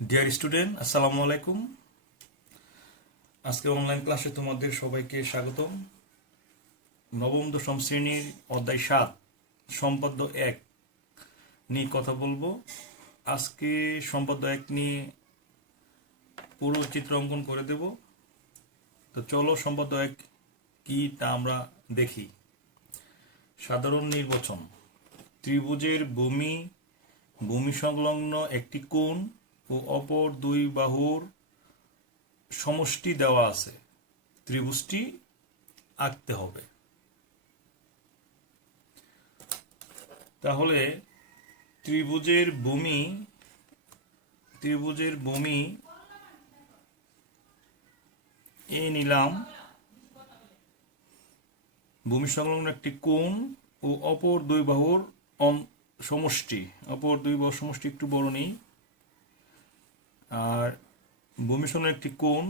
Dear student, আসসালামু আলাইকুম। আজকে অনলাইন ক্লাসে তোমাদের সবাইকে স্বাগতম। নবম দশম শ্রেণীর অধ্যায় 7 সম্পাদ্য 1 নিয়ে কথা বলবো। আজকে সম্পাদ্য 1 নিয়ে পুরো চিত্র অঙ্কন করে দেব। তো চলো সম্পাদ্য 1 কি তা আমরা দেখি। সাধারণ নির্বাচন। ত্রিভুজের ভূমি সংলগ্ন একটি কোণ ও অপর দুই বাহুর সমষ্টি দেওয়া আছে। ত্রিভুজটি আঁকতে হবে। তাহলে ত্রিভুজের ভূমি এ নিলাম, ভূমি সংলগ্ন একটি কোণ ও অপর দুই বাহুর সমষ্টি। অপর দুই বাহুর সমষ্টি একটু বড় নেই। আর ভূমি সংলগ্ন একটি কোণ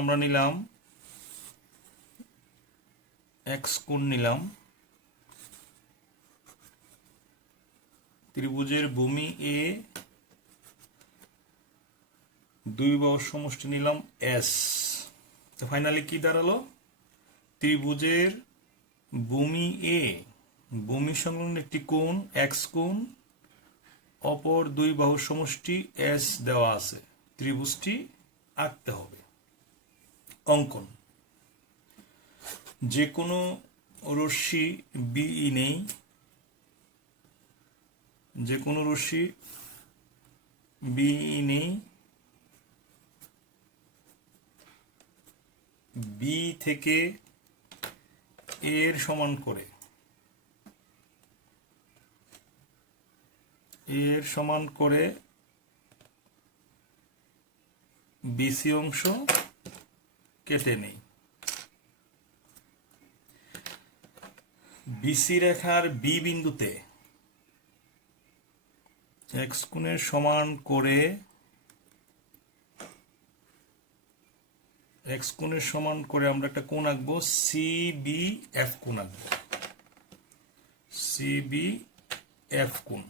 আমরা নিলাম এক্স কোণ নিলাম। ত্রিভুজের ভূমি এ দুই বাহুর সমষ্টি নিলাম এস। তো ফাইনালি কি দাঁড়ালো? ত্রিভুজের ভূমি এ ভূমি সংলগ্ন একটি কোণ এক্স কোণ, অপর দুই বাহুর সমষ্টি এস দেওয়া আছে। ত্রিভুজটি আঁকতে হবে। অঙ্কন। যে কোনো রশ্মি বিই নেই, যে কোনো রশ্মি বিই নেই, বি থেকে এর সমান করে বিসি অংশ কেটে নেই। বিসি রেখার বি বিন্দুতে এক্স কোণের সমান করে আমরা একটা কোণ আঁকবো, সিবিএফ কোণ আঁকবো। সিবিএফ কোণ।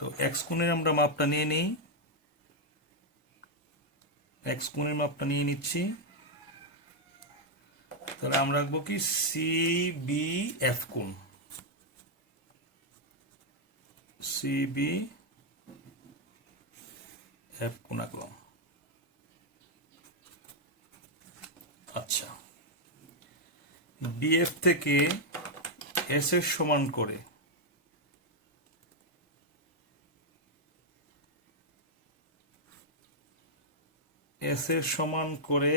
তো এক্স কোণের আমরা মাপটা নিয়ে নিই। এক্স কোণের মাপটা নিয়ে নিচ্ছি। তাহলে আমরা আঁকবো কি সিবিএফ কোণ। সিবিএফ কোণ আঁকলাম। আচ্ছা, বিএফ থেকে এস এর সমান করে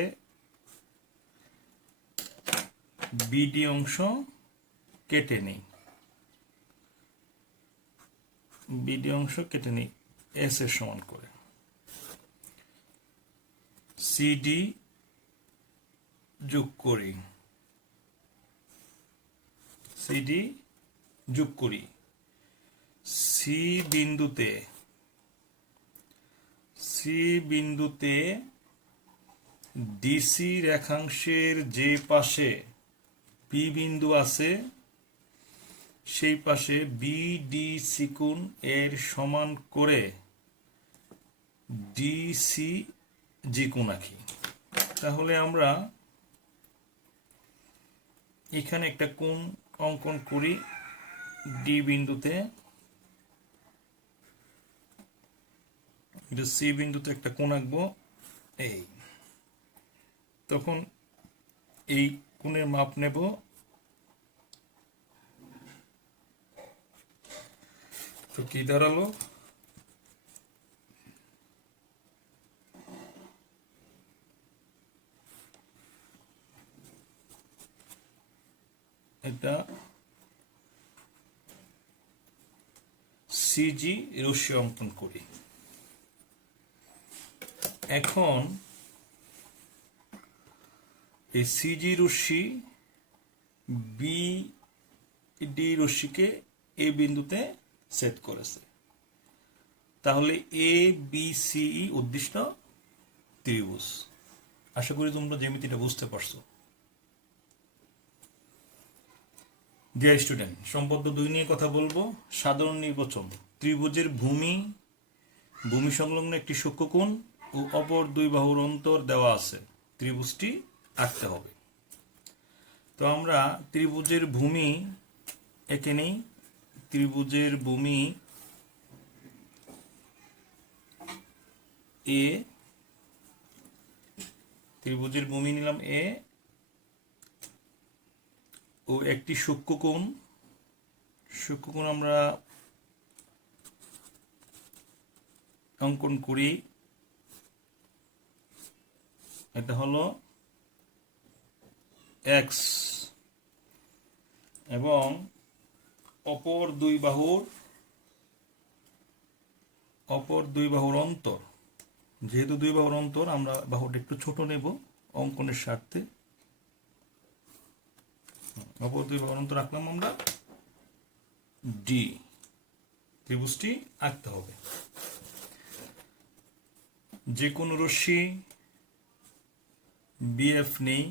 বিডি অংশ কেটে নেই। এস এর সমান করে সিডি যোগ করি। সি বিন্দুতে ডিসি রেখাংশের যে পাশে পি বিন্দু আছে সেই পাশে বিডিসি কোণ এর সমান করে ডিসিজি কোণ আঁকি। তাহলে আমরা এখানে একটা কোণ অঙ্কন করি। ডি বিন্দুতে, সি বিন্দুতে একটা কোণ আঁকবো। এই তখন এই কোণের মাপ নেব। তো কি দাঁড়ালো? এটা সিজি রশ্মি অঙ্কন করি। এখন এই সিজি রশ্মি বিডি রশ্মিকে এ বিন্দুতে সেট করেছে। তাহলে এ বি সি উদ্দিষ্ট ত্রিভুজ। আশা করি তোমরা জ্যামিতিটা বুঝতে পারছো। ডিয়ার স্টুডেন্ট, সম্পাদ্য 2 নিয়ে কথা বলবো। সাধারণ নির্বাচন। ত্রিভুজের ভূমি ভূমি সংলগ্ন একটি সূক্ষ্মকোণ ও অপর দুই বাহুর অন্তর দেওয়া আছে, ত্রিভুজটি আঁকতে হবে। তো আমরা ত্রিভুজের ভূমি এঁকে নেই। ত্রিভুজের ভূমি এ, ত্রিভুজের ভূমি নিলাম এ ও একটি সূক্ষ্মকোণ আমরা অঙ্কন করি। এটা হলো এক্স এবং অপর দুই বাহুর অন্তর, যেহেতু দুই বাহুর অন্তর আমরা বাহুটা একটু ছোট নেব অঙ্কনের স্বার্থে। অপর দুই বাহুর অন্তর রাখলাম আমরা ডি। ত্রিভুজটি আঁকতে হবে। যে কোনো রশ্মি বিএফ নেই,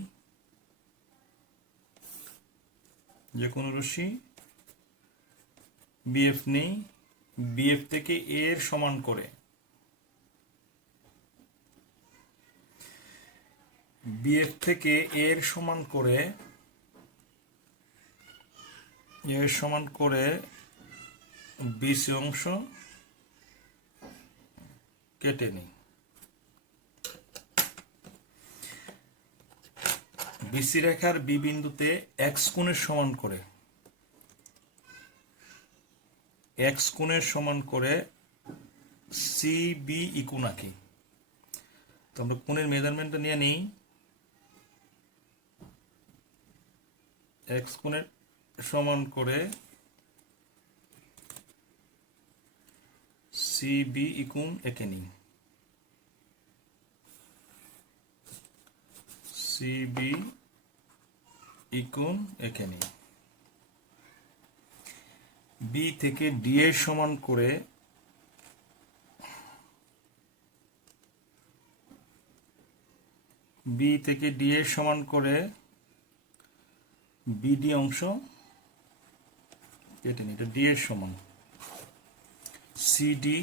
যে কোনো রশ্মি বিএফ নেই, বিএফ থেকে এর সমান করে বিএফ থেকে এর সমান করে বিসি অংশ কেটে নিই। বিসি রেখার বি বিন্দুতে এক্স কোণের সমান করে সিবি কোণ আঁকি। তো আমরা কোণের মেজারমেন্টটা নিয়ে নিই। এক্স কোণের সমান করে সিবি কোণ এঁকে নিই। সিবি কোণ এঁকে নিই। বি থেকে ডি এর সমান করে বিডি অংশ কেটে নিই। এটা ডি এর সমান সিডি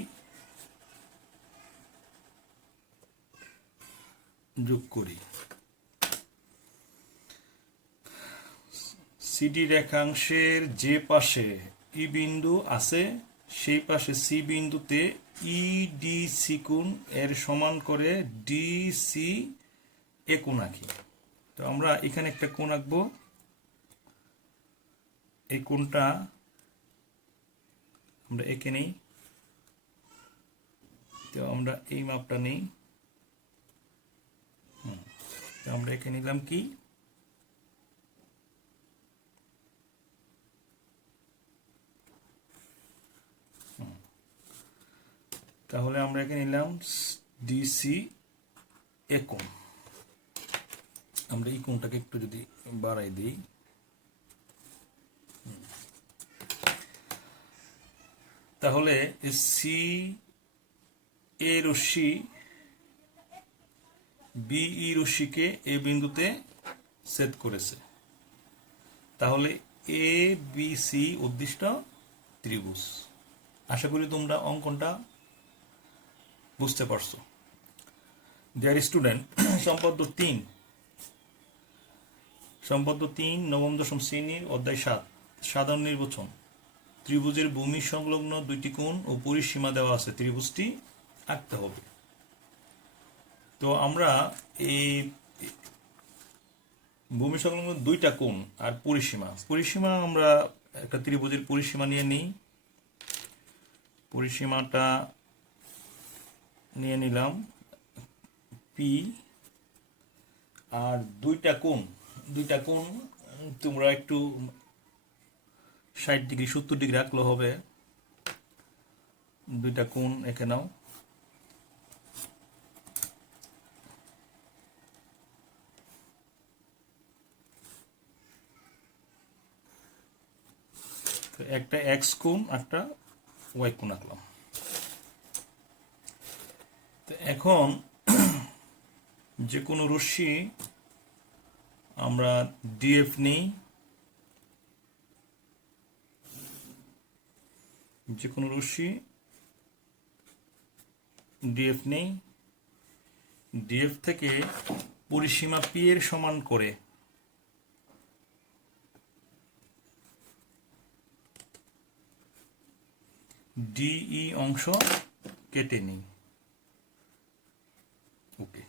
যোগ করি। সিডি রেখাংশের যে পাশে ই বিন্দু আছে সেই পাশে সি বিন্দুতে ইডিসি কোণ এর সমান করে ডিসি এ কোণ আঁকি। তো আমরা এখানে একটা কোণ আঁকবো। এই কোণটা আমরা এঁকে নেই। তো আমরা এই মাপটা নেই। তো আমরা এঁকে নিলাম কি, তাহলে আমরা এঁকে নিলাম ডিসি এ কোণ। আমরা এই কোণটাকে একটু যদি বাড়াই দিই, তাহলে সি এ রশ্মি বিই রশ্মিকে এ বিন্দুতে ছেদ করেছে। তাহলে এ বি সি উদ্দিষ্ট ত্রিভুজ। আশা করি তোমরা অঙ্কনটা বুঝতে পারছো। ডিয়ার স্টুডেন্ট, সম্পদ্য 3 নবম দশম শ্রেণীর অধ্যায় 7 সাধারণ নির্বাচন। ত্রিভুজের ভূমি সংলগ্ন দুইটি কোণ ও পরিসীমা দেওয়া আছে, ত্রিভুজটি আঁকতে হবে। তো আমরা এই ভূমি সংলগ্ন দুইটা কোণ আর পরিসীমা আমরা একটা ত্রিভুজের পরিসীমা নিয়ে নিই। পরিসীমাটা নিয়ে নিলাম পি। আর দুইটা কোণ তোমরা একটু 60 ডিগ্রি 70 ডিগ্রি রাখলে হবে। দুইটা কোণ এঁকে নাও। একটা এক্স কোণ একটা ওয়াই কোণ আঁকলাম। তো এখন যে কোনো রশ্মি আমরা ডিএফ নেই। যে কোনো রশ্মি ডিএফ নেই, ডিএফ থেকে পরিসীমা পি এর সমান করে ডিই অংশ কেটে নিই। ওকে,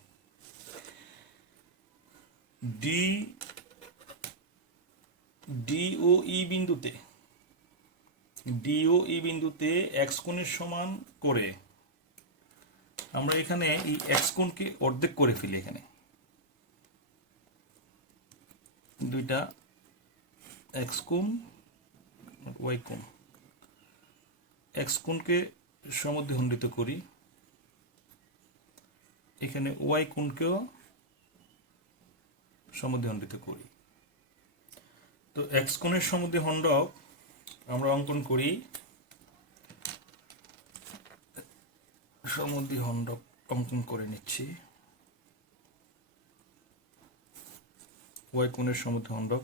ডি ও ই বিন্দুতে এক্স কোণের সমান করে আমরা এখানে এই এক্স কোণকে অর্ধেক করে ফেলি। এখানে দুইটা এক্স কোণ ওয়াই কোণ, এক্স কোণকে সমদ্বিখণ্ডিত করি, এখানে ওয়াই কোণকেও সমদ্বিখণ্ডিত করি। তো এক্স কোণের সমদ্বিখণ্ডক আমরা অঙ্কন করি। সমদ্বিখণ্ডক অঙ্কন করে নিচ্ছি। ওয়াই কোণের সমদ্বিখণ্ডক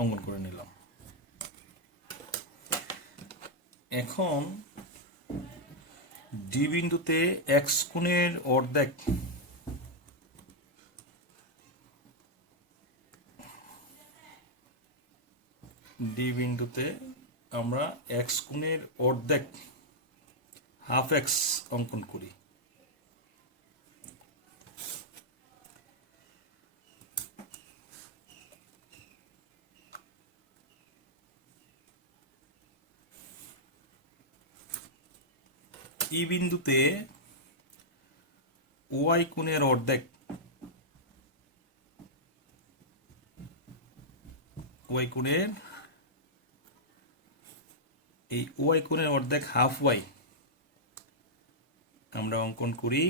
অঙ্কন করে নিলাম। এখন ডি বিন্দুতে এক্স কোণের অর্ধেক ডি বিন্দুতে আমরা এক্স কোণের অর্ধেক হাফ এক্স অঙ্কন করি। ই বিন্দুতে ওয়াই কোণের অর্ধেক ওয়াই কোণের এই ওয়াই কোণের অর্ধেক হাফ ওয়াই আমরা অঙ্কন করি।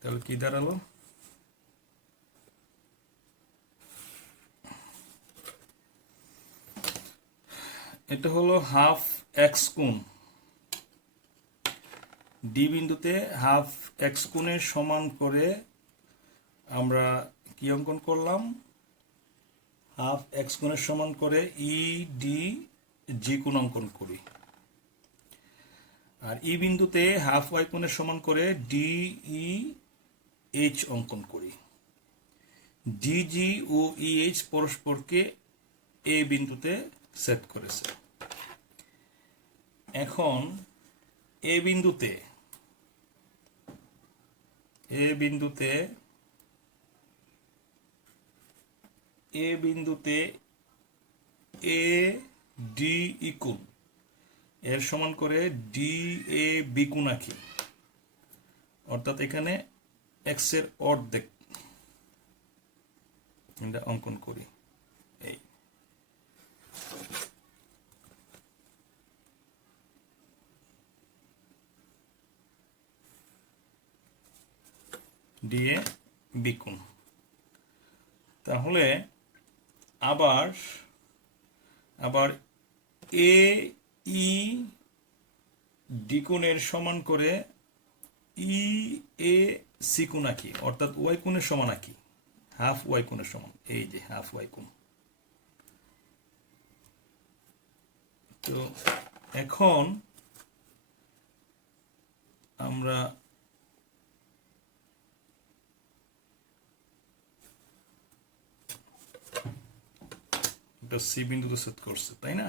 তাহলে কি দাঁড়ালো? এটা হলো হাফ এক্স কোণ। ডি বিন্দুতে হাফ এক্স কোণের সমান করে আমরা কি অঙ্কন করলাম? হাফ এক্স কোণের সমান করে ই ডি জি কোণ অঙ্কন করি। আর ই বিন্দুতে হাফ ওয়াই কোণের সমান করে ডি ই এইচ অঙ্কন করি। ডিজি ও ই এইচ পরস্পরকে এ বিন্দুতে সেট করেছে। এখন এ বিন্দুতে এ ডি ই কোণ এর সমান করে ডি এ বি কোণ আঁকি। অর্থাৎ এখানে এক্স এর অর্ধেক এটা অঙ্কন করি। এই ডি এ বি কোণ। তাহলে আবার এ ই ডি কোণের সমান করে ই এ সি কোণ আঁকি। অর্থাৎ ওয়াই কোণের সমান আঁকি, হাফ ওয়াই কোণের সমান। এই যে হাফ ওয়াই কোণ। তো এখন আমরা এটা সি বিন্দুতে সেট করছে, তাই না?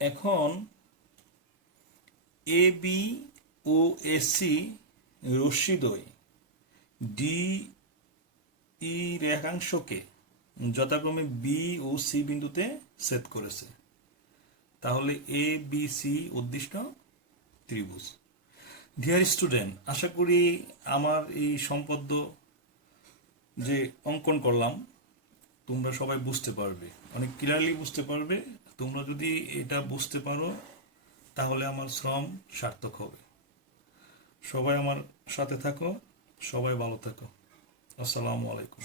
এখন A B O AC রশ্মিদ্বয় D E রেখাংশকে যথাক্রমে বি ও সি বিন্দুতে সেট করেছে। তাহলে এ বি সি উদ্দিষ্ট ত্রিভুজ। ডিয়ার স্টুডেন্ট, আশা করি আমার এই সম্পদ্য যে অঙ্কন করলাম তোমরা সবাই বুঝতে পারবে, অনেক ক্লিয়ারলি বুঝতে পারবে। তোমরা যদি এটা বুঝতে পারো তাহলে আমার শ্রম সার্থক হবে। সবাই আমার সাথে থাকো, সবাই ভালো থাকো। আসসালামু আলাইকুম।